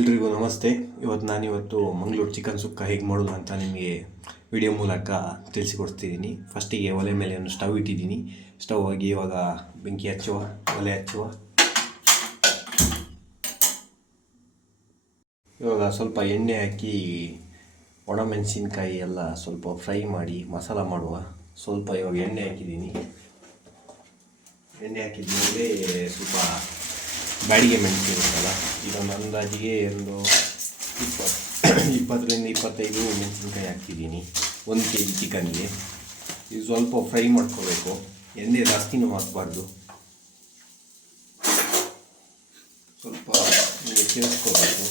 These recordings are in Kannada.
ಎಲ್ರಿಗೂ ನಮಸ್ತೆ. ನಾನಿವತ್ತು ಮಂಗಳೂರು ಚಿಕನ್ ಸುಕ್ಕ ಹೇಗೆ ಮಾಡೋದು ಅಂತ ನಿಮಗೆ ವಿಡಿಯೋ ಮೂಲಕ ತಿಳಿಸಿಕೊಡ್ತಿದ್ದೀನಿ. ಫಸ್ಟಿಗೆ ಒಲೆ ಮೇಲೆ ಒಂದು ಸ್ಟವ್ ಇಟ್ಟಿದ್ದೀನಿ. ಸ್ಟವ್ ಆಗಿ ಇವಾಗ ಬೆಂಕಿ ಹಚ್ಚುವ, ಒಲೆ ಹಚ್ಚುವ. ಇವಾಗ ಸ್ವಲ್ಪ ಎಣ್ಣೆ ಹಾಕಿ ಒಣಮೆಣಸಿನ್ಕಾಯಿ ಎಲ್ಲ ಸ್ವಲ್ಪ ಫ್ರೈ ಮಾಡಿ ಮಸಾಲ ಮಾಡುವ. ಸ್ವಲ್ಪ ಇವಾಗ ಎಣ್ಣೆ ಹಾಕಿದ್ದೀನಿ. ಎಣ್ಣೆ ಹಾಕಿದ್ಮೇಲೆ ಸ್ವಲ್ಪ ಬಾಡಿಗೆ ಮೆಣಸು ಇರುತ್ತಲ್ಲ, ಇದೊಂದು ಅಂದಾಜಿಗೆ ಒಂದು 20ರಿಂದ 25 ಮೆಣಸಿನ್ಕಾಯಿ ಹಾಕ್ತಿದ್ದೀನಿ 1 kg ಚಿಕನ್ಗೆ. ಇದು ಸ್ವಲ್ಪ ಫ್ರೈ ಮಾಡ್ಕೋಬೇಕು, ಎಣ್ಣೆ ಜಾಸ್ತಿನೂ ಹಾಕಬಾರ್ದು. ಸ್ವಲ್ಪ ಸೇರಿಸ್ಕೋಬೇಕು.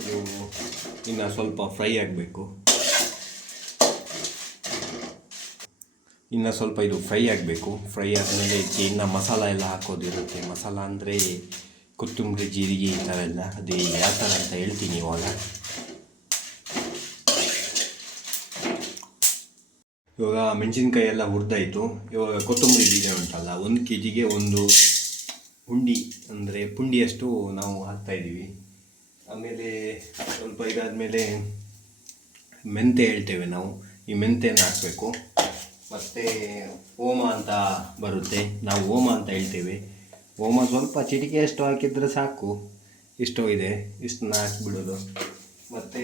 ಇದು ಇನ್ನು ಸ್ವಲ್ಪ ಫ್ರೈ ಆಗಬೇಕು. ಇನ್ನು ಸ್ವಲ್ಪ ಇದು ಫ್ರೈ ಆಗಬೇಕು. ಫ್ರೈ ಆದಮೇಲೆ ಇದಕ್ಕೆ ಇನ್ನು ಮಸಾಲ ಎಲ್ಲ ಹಾಕೋದಿರುತ್ತೆ. ಮಸಾಲ ಅಂದರೆ ಕೊತ್ತಂಬರಿ, ಜೀರಿಗೆ ಈ ಥರ ಎಲ್ಲ. ಅದೇ ಯಾವ ಥರ ಅಂತ ಹೇಳ್ತೀನಿ ಇವಾಗ. ಇವಾಗ ಮೆಣಸಿನ್ಕಾಯಿ ಎಲ್ಲ ಹುರಿದಾಯಿತು. ಇವಾಗ ಕೊತ್ತಂಬರಿ ಬೀಜ ಉಂಟಲ್ಲ, 1 kgಗೆ 1 ಹುಂಡಿ ಅಂದರೆ ಪುಂಡಿಯಷ್ಟು ನಾವು ಹಾಕ್ತಾಯಿದ್ದೀವಿ. ಆಮೇಲೆ ಸ್ವಲ್ಪ ಇದಾದಮೇಲೆ ಮೆಂತೆ ಹೇಳ್ತೇವೆ ನಾವು, ಈ ಮೆಂತೆಯನ್ನು ಹಾಕಬೇಕು. ಮತ್ತು ಓಮ ಅಂತ ಬರುತ್ತೆ, ನಾವು ಓಮ ಅಂತ ಹೇಳ್ತೇವೆ. ಓಮ ಸ್ವಲ್ಪ ಚಿಟಿಕೆಯಷ್ಟು ಹಾಕಿದರೆ ಸಾಕು. ಇಷ್ಟು ಇದೆ, ಇಷ್ಟನ್ನ ಹಾಕಿಬಿಡೋದು. ಮತ್ತು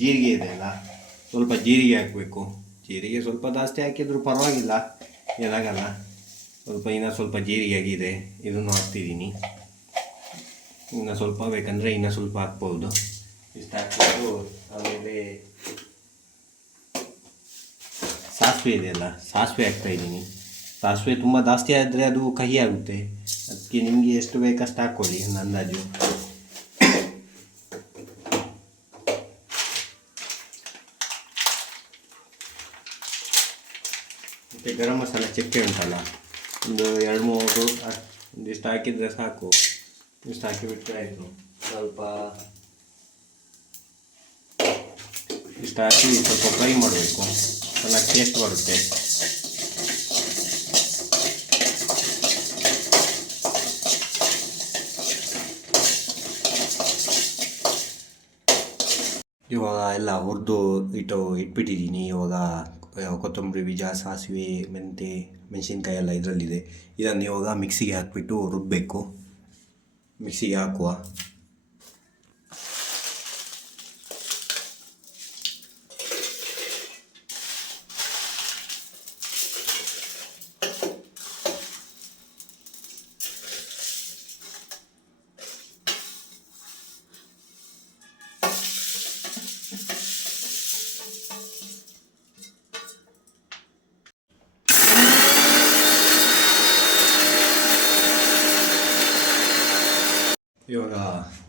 ಜೀರಿಗೆ ಇದೆ ಅಲ್ಲ, ಸ್ವಲ್ಪ ಜೀರಿಗೆ ಹಾಕಬೇಕು. ಜೀರಿಗೆ ಸ್ವಲ್ಪ ಜಾಸ್ತಿ ಹಾಕಿದರೂ ಪರವಾಗಿಲ್ಲ, ಏನಾಗಲ್ಲ. ಇನ್ನು ಸ್ವಲ್ಪ ಜೀರಿಗೆ ಆಗಿದೆ, ಇದನ್ನು ಹಾಕ್ತಿದ್ದೀನಿ. ಇನ್ನು ಸ್ವಲ್ಪ ಬೇಕಂದರೆ ಇನ್ನು ಸ್ವಲ್ಪ ಹಾಕ್ಬೋದು. ಇಷ್ಟು ಹಾಕ್ಬಿಟ್ಟು ಆಮೇಲೆ ಸಾಸಿವೆ ಇದೆಯಲ್ಲ, ಸಾಸಿವೆ ಹಾಕ್ತಾಯಿದ್ದೀನಿ. ಸಾಸಿವೆ ತುಂಬ ಜಾಸ್ತಿ ಆದರೆ ಅದು ಕಹಿ ಆಗುತ್ತೆ. ಅದಕ್ಕೆ ನಿಮಗೆ ಎಷ್ಟು ಬೇಕಷ್ಟು ಹಾಕ್ಕೊಳ್ಳಿ, ಒಂದು ಅಂದಾಜು. ಮತ್ತು ಗರಂ ಮಸಾಲ ಚಕ್ಕೆ ಉಂಟಲ್ಲ, ಒಂದು 2-3 ಒಂದಿಷ್ಟು ಹಾಕಿದರೆ ಸಾಕು. ಇಷ್ಟು ಹಾಕಿಬಿಟ್ರೆ ಆಯಿತು. ಸ್ವಲ್ಪ ಇಷ್ಟು ಹಾಕಿ ಸ್ವಲ್ಪ ಫ್ರೈ ಮಾಡಬೇಕು, ಚೆನ್ನಾಗಿ ಟೇಸ್ಟ್ ಬರುತ್ತೆ. ಇವಾಗ ಎಲ್ಲ ಹುರಿದು ಇಟ್ಬಿಟ್ಟಿದ್ದೀನಿ. ಇವಾಗ ಕೊತ್ತಂಬರಿ ಬೀಜ, ಸಾಸಿವೆ, ಮೆಂತೆ, ಮೆಣಸಿನ್ಕಾಯಿ ಎಲ್ಲ ಇದರಲ್ಲಿದೆ. ಇದನ್ನು ಇವಾಗ ಮಿಕ್ಸಿಗೆ ಹಾಕಿಬಿಟ್ಟು ರುಬ್ಬಬೇಕು. ಮಿಕ್ಸಿಗೆ ಹಾಕುವ. ಇವಾಗ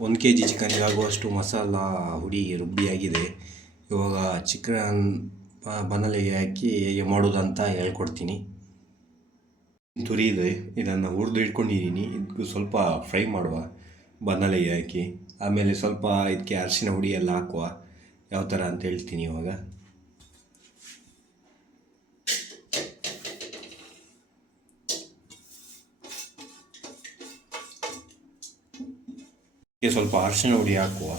1 kg ಚಿಕನ್ಗೆ ಆಗುವಷ್ಟು ಮಸಾಲ ಹುಡಿ ರುಬ್ಬಿಯಾಗಿದೆ. ಇವಾಗ ಚಿಕನ್ ಬಾಣಲೆಗೆ ಹಾಕಿ ಹೇಗೆ ಮಾಡೋದು ಅಂತ ಹೇಳ್ಕೊಡ್ತೀನಿ. ತುರಿ ಇದೆ, ಇದನ್ನು ಹುರಿದು ಇಟ್ಕೊಂಡಿದ್ದೀನಿ. ಇದಕ್ಕೂ ಸ್ವಲ್ಪ ಫ್ರೈ ಮಾಡುವ ಬಾಣಲೆಗೆ ಹಾಕಿ. ಆಮೇಲೆ ಸ್ವಲ್ಪ ಇದಕ್ಕೆ ಅರಿಶಿನ ಹುಡಿ ಎಲ್ಲ ಹಾಕುವ. ಯಾವ ಥರ ಅಂತ ಹೇಳ್ತೀನಿ ಇವಾಗ. ಸ್ವಲ್ಪ ಅರಿಶಿನ ಹುಡಿ ಹಾಕುವ.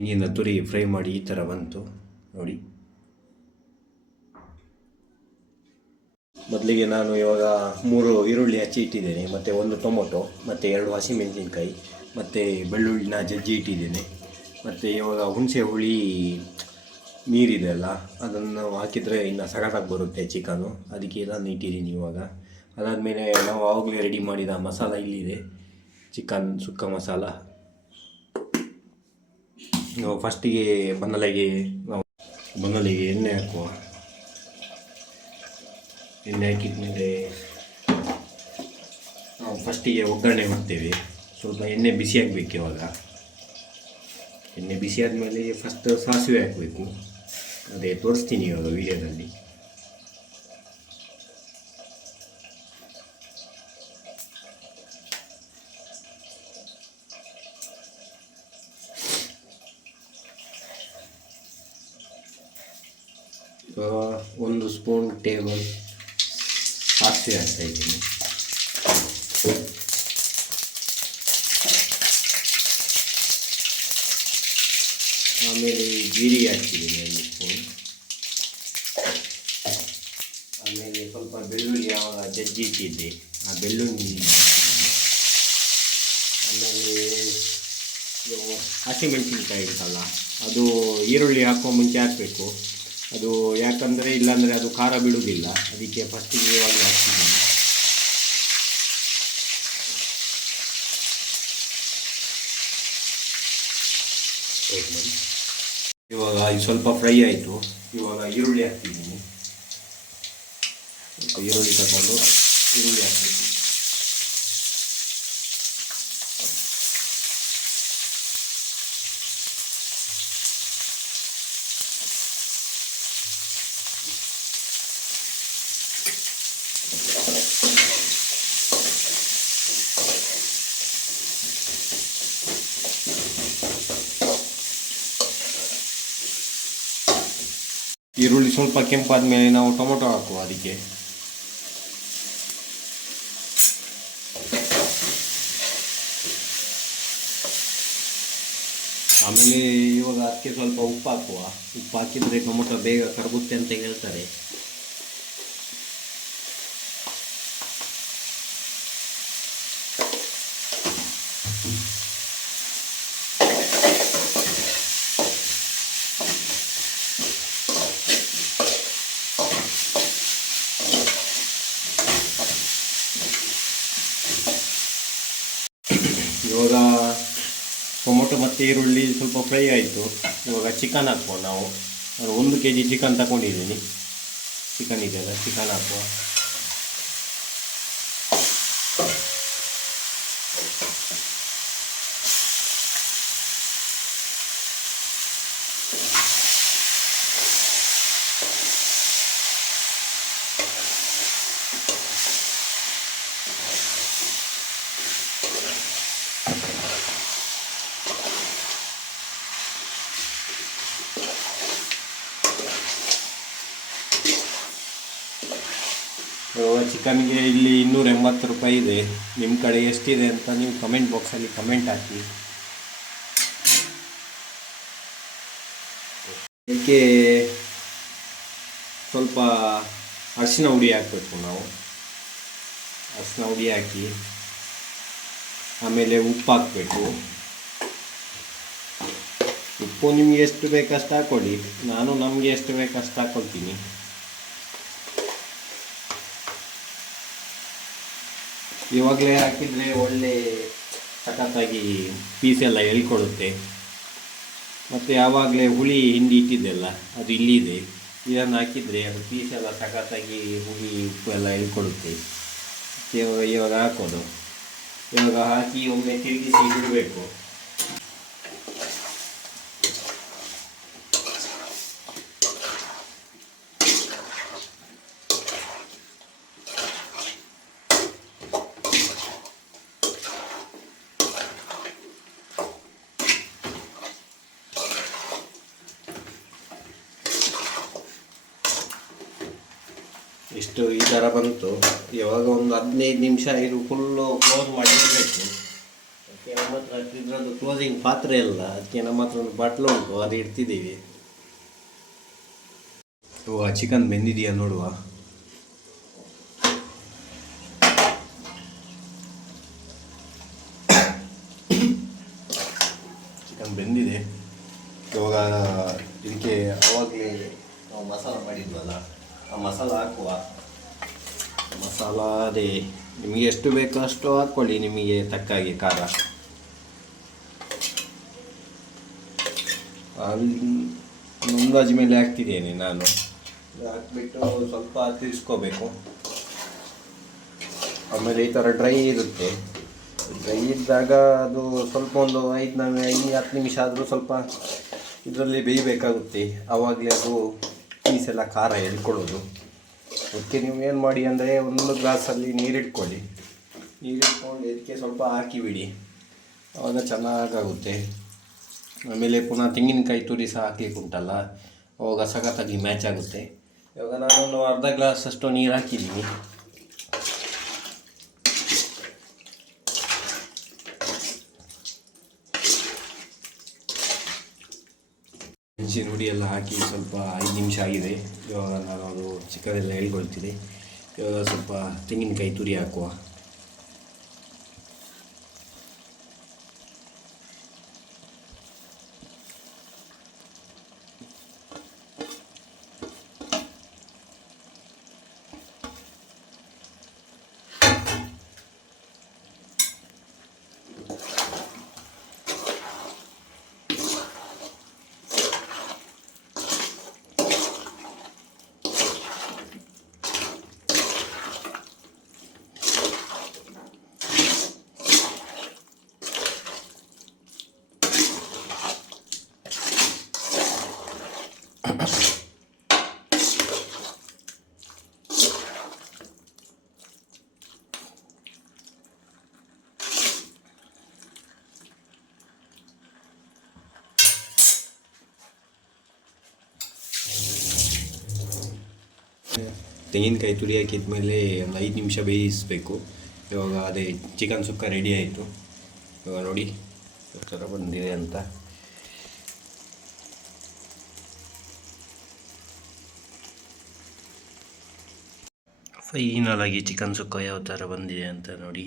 ಹಿಂಗಿನ ತುರಿ ಫ್ರೈ ಮಾಡಿ ಈ ಥರ ಬಂತು ನೋಡಿ. ಮೊದಲಿಗೆ ನಾನು ಇವಾಗ 3 ಈರುಳ್ಳಿ ಹಚ್ಚಿ ಇಟ್ಟಿದ್ದೇನೆ, ಮತ್ತು 1 ಟೊಮೊಟೊ, ಮತ್ತು 2 ಹಸಿಮೆಣಸಿನ್ಕಾಯಿ, ಮತ್ತು ಬೆಳ್ಳುಳ್ಳಿನ ಜಜ್ಜಿ ಇಟ್ಟಿದ್ದೇನೆ. ಮತ್ತು ಇವಾಗ ಹುಣಸೆ ಹುಳಿ ನೀರಿದೆ ಅಲ್ಲ, ಅದನ್ನು ಹಾಕಿದರೆ ಇನ್ನು ಸಖತ್ತಾಗಿ ಬರುತ್ತೆ ಚಿಕನು. ಅದಕ್ಕೆ ಇದನ್ನು ಇಟ್ಟಿದ್ದೀನಿ ಇವಾಗ. ಅದಾದಮೇಲೆ ನಾವು ಆವಾಗಲೇ ರೆಡಿ ಮಾಡಿದ ಮಸಾಲ ಇಲ್ಲಿದೆ, ಚಿಕನ್ ಸುಕ್ಕ ಮಸಾಲ. ನಾವು ಫಸ್ಟಿಗೆ ಬಾಣಲೆಗೆ ಎಣ್ಣೆ ಹಾಕುವ. ಎಣ್ಣೆ ಹಾಕಿದ್ಮೇಲೆ ನಾವು ಫಸ್ಟಿಗೆ ಒಗ್ಗರಣೆ ಮಾಡ್ತೇವೆ. ಸ್ವಲ್ಪ ಎಣ್ಣೆ ಬಿಸಿ ಆಗಬೇಕು ಇವಾಗ. ಎಣ್ಣೆ ಬಿಸಿ ಆದಮೇಲೆ ಫಸ್ಟ್ ಸಾಸಿವೆ ಹಾಕಬೇಕು. ಅದೇ ತೋರಿಸ್ತೀನಿ ಇವಾಗ ವೀಡಿಯೋದಲ್ಲಿ. ಒಂದು ಸ್ಪೂನ್ ಟೇಬಲ್ ಸಾಸಿವೆ ಹಾಕ್ತಾ ಇದ್ದೀನಿ. ಆಮೇಲೆ ಜೀರಿಗೆ ಹಾಕ್ತಿದ್ದೀನಿ 1 ಸ್ಪೂನ್. ಆಮೇಲೆ ಸ್ವಲ್ಪ ಬೆಳ್ಳುಳ್ಳಿ ಯಾವಾಗ ಜಜ್ಜಿ ಇಟ್ಟಿದ್ದೆ ಆ ಬೆಳ್ಳುಳ್ಳಿ ಹಾಕ್ತಿದ್ದೀನಿ. ಆಮೇಲೆ ಇದು ಹಸಿಮೆಣಸಿನ್ಕಾಯಿ ಇರ್ತಲ್ಲ, ಅದು ಈರುಳ್ಳಿ ಹಾಕೋ ಮುಂಚೆ ಹಾಕಬೇಕು. ಅದು ಯಾಕಂದರೆ ಇಲ್ಲಾಂದರೆ ಅದು ಖಾರ ಬಿಡುವುದಿಲ್ಲ, ಅದಕ್ಕೆ ಫಸ್ಟಿಗೆ ಇವಾಗ ಹಾಕ್ತಿದ್ದೀನಿ. ಇವಾಗ ಇದು ಸ್ವಲ್ಪ ಫ್ರೈ ಆಯಿತು. ಇವಾಗ ಈರುಳ್ಳಿ ಹಾಕ್ತಿದ್ದೀನಿ. ಈರುಳ್ಳಿ ತಗೊಂಡು ಈರುಳ್ಳಿ ಹಾಕ್ಬೇಕು. ಈರುಳ್ಳಿ ಸ್ವಲ್ಪ ಕೆಂಪಾದ ಮೇಲೆ ನಾವು ಟೊಮೊಟೊ ಹಾಕುವ ಅದಕ್ಕೆ. ಆಮೇಲೆ ಇವಾಗ ಅದಕ್ಕೆ ಸ್ವಲ್ಪ ಉಪ್ಪು ಹಾಕುವ. ಉಪ್ಪು ಹಾಕಿದರೆ ಟೊಮೊಟೊ ಬೇಗ ಕರಗುತ್ತೆ ಅಂತ ಹೇಳ್ತಾರೆ. ಇವಾಗ ಟೊಮೊಟೊ ಮತ್ತು ಈರುಳ್ಳಿ ಸ್ವಲ್ಪ ಫ್ರೈ ಆಯಿತು. ಇವಾಗ ಚಿಕನ್ ಹಾಕುವ ನಾವು. ನಾನು 1 kg ಚಿಕನ್ ತಗೊಂಡಿದ್ದೀನಿ. ಚಿಕನ್ ಇದೆಯಲ್ಲ, ಚಿಕನ್ ಹಾಕುವ. ಚಿಕನ್ಗೆ ಇಲ್ಲಿ 280 ರೂಪಾಯಿ ಇದೆ. ನಿಮ್ಮ ಕಡೆ ಎಷ್ಟಿದೆ ಅಂತ ನೀವು ಕಮೆಂಟ್ ಬಾಕ್ಸಲ್ಲಿ ಕಮೆಂಟ್ ಹಾಕಿ. ಇದಕ್ಕೆ ಸ್ವಲ್ಪ ಅರಿಶಿನ ಹುಡಿ ಹಾಕಬೇಕು ನಾವು. ಅರಿಶಿನ ಹುಡಿ ಹಾಕಿ ಆಮೇಲೆ ಉಪ್ಪು ಹಾಕಬೇಕು. ಉಪ್ಪು ನಿಮಗೆ ಎಷ್ಟು ಬೇಕಷ್ಟು ಹಾಕ್ಕೊಳ್ಳಿ. ನಾನು ನಮಗೆ ಎಷ್ಟು ಬೇಕಷ್ಟು ಹಾಕ್ಕೊಳ್ತೀನಿ. ಇವಾಗಲೇ ಹಾಕಿದರೆ ಒಳ್ಳೆ ಸಖತ್ತಾಗಿ ಪೀಸೆಲ್ಲ ಎಳ್ಕೊಡುತ್ತೆ. ಮತ್ತು ಯಾವಾಗಲೇ ಹುಳಿ ಹಿಂಡಿ ಇಟ್ಟಿದ್ದೆಲ್ಲ ಅದು ಇಲ್ಲಿದೆ. ಇದನ್ನು ಹಾಕಿದರೆ ಅದು ಪೀಸೆಲ್ಲ ಸಖತ್ತಾಗಿ ಹುಳಿ ಉಪ್ಪು ಎಲ್ಲ ಎಳ್ಕೊಡುತ್ತೆ. ಇವಾಗ ಹಾಕೋದು. ಇವಾಗ ಹಾಕಿ ಒಮ್ಮೆ ತಿರುಗಿಸಿ ಬಿಡಬೇಕು. ಇಷ್ಟು ಈ ಥರ ಬಂತು. ಇವಾಗ ಒಂದು 15 ನಿಮಿಷ ಇದು ಫುಲ್ಲು ಕ್ಲೋಸ್ ಮಾಡಿರಬೇಕು. ಅದಕ್ಕೆ ನಮ್ಮ ಹತ್ರ ಇದ್ರದ್ದು ಕ್ಲೋಸಿಂಗ್ ಪಾತ್ರೆ ಇಲ್ಲ. ಅದಕ್ಕೆ ನಮ್ಮ ಹತ್ರ ಒಂದು ಬಟ್ಲು ಉಂಟು, ಅದು ಇಡ್ತಿದ್ದೀವಿ. ಚಿಕನ್ ಬೆಂದಿದೆಯಾ ನೋಡುವ. ಚಿಕನ್ ಬೆಂದಿದೆ. ಇವಾಗ ಇದಕ್ಕೆ ಆವಾಗಲೇ ನಾವು ಮಸಾಲ ಮಾಡಿದ್ವಲ್ಲ, ಆ ಮಸಾಲ ಹಾಕುವ. ಮಸಾಲ ಅದೇ ನಿಮಗೆ ಎಷ್ಟು ಬೇಕೋ ಅಷ್ಟು ಹಾಕ್ಕೊಳ್ಳಿ, ನಿಮಗೆ ತಕ್ಕಾಗಿ ಖಾರ. ಅಂದಾಜು ಮೇಲೆ ಹಾಕ್ತಿದ್ದೇನೆ ನಾನು. ಹಾಕ್ಬಿಟ್ಟು ಸ್ವಲ್ಪ ತಿರ್ಸ್ಕೋಬೇಕು. ಆಮೇಲೆ ಈ ಥರ ಡ್ರೈ ಇರುತ್ತೆ, ಡ್ರೈ ಇದ್ದಾಗ ಅದು ಸ್ವಲ್ಪ ಒಂದು 5-10 ನಿಮಿಷ ಆದರೂ ಸ್ವಲ್ಪ ಇದರಲ್ಲಿ ಬೇಯಬೇಕಾಗುತ್ತೆ. ಆವಾಗಲೇ ಅದು ಪೀಸೆಲ್ಲ ಖಾರ ಎಳ್ಕೊಳ್ಳೋದು. ಅದಕ್ಕೆ ನೀವು ಏನು ಮಾಡಿ ಅಂದರೆ ಒಂದು ಗ್ಲಾಸಲ್ಲಿ ನೀರಿಟ್ಕೊಳ್ಳಿ. ನೀರಿಟ್ಕೊಂಡು ಇದಕ್ಕೆ ಸ್ವಲ್ಪ ಹಾಕಿಬಿಡಿ, ಆವಾಗ ಚೆನ್ನಾಗಾಗುತ್ತೆ. ಆಮೇಲೆ ಪುನಃ ತೆಂಗಿನಕಾಯಿ ತುರಿ ಸಹ ಹಾಕ್ಲಿಕ್ಕೆ ಉಂಟಲ್ಲ, ಅವಾಗ ಸಖತ್ತಾಗಿ ಮ್ಯಾಚ್ ಆಗುತ್ತೆ. ಇವಾಗ ನಾನೊಂದು ಅರ್ಧ ಗ್ಲಾಸಷ್ಟು ನೀರು ಹಾಕಿದ್ದೀನಿ. ಮೆಣಸಿನ ಹುಡಿ ಎಲ್ಲ ಹಾಕಿ ಸ್ವಲ್ಪ 5 ನಿಮಿಷ ಆಗಿದೆ. ಇವಾಗ ನಾನು ಅದು ಚಿಕನೆಲ್ಲ ಹೇಳ್ಕೊಳ್ತೀನಿ. ಇವಾಗ ಸ್ವಲ್ಪ ತೆಂಗಿನಕಾಯಿ ತುರಿ ಹಾಕುವ. ತೆಂಗಿನಕಾಯಿ ತುರಿ ಹಾಕಿದ ಮೇಲೆ ಒಂದು 5 ನಿಮಿಷ ಬೇಯಿಸಬೇಕು. ಇವಾಗ ಅದೇ ಚಿಕನ್ ಸುಕ್ಕ ರೆಡಿ ಆಯಿತು. ಇವಾಗ ನೋಡಿ ಯಾವ ಥರ ಬಂದಿದೆ ಅಂತ. ಫೈನಲ್ ಆಗಿ ಚಿಕನ್ ಸುಕ್ಕ ಯಾವ ಥರ ಬಂದಿದೆ ಅಂತ ನೋಡಿ.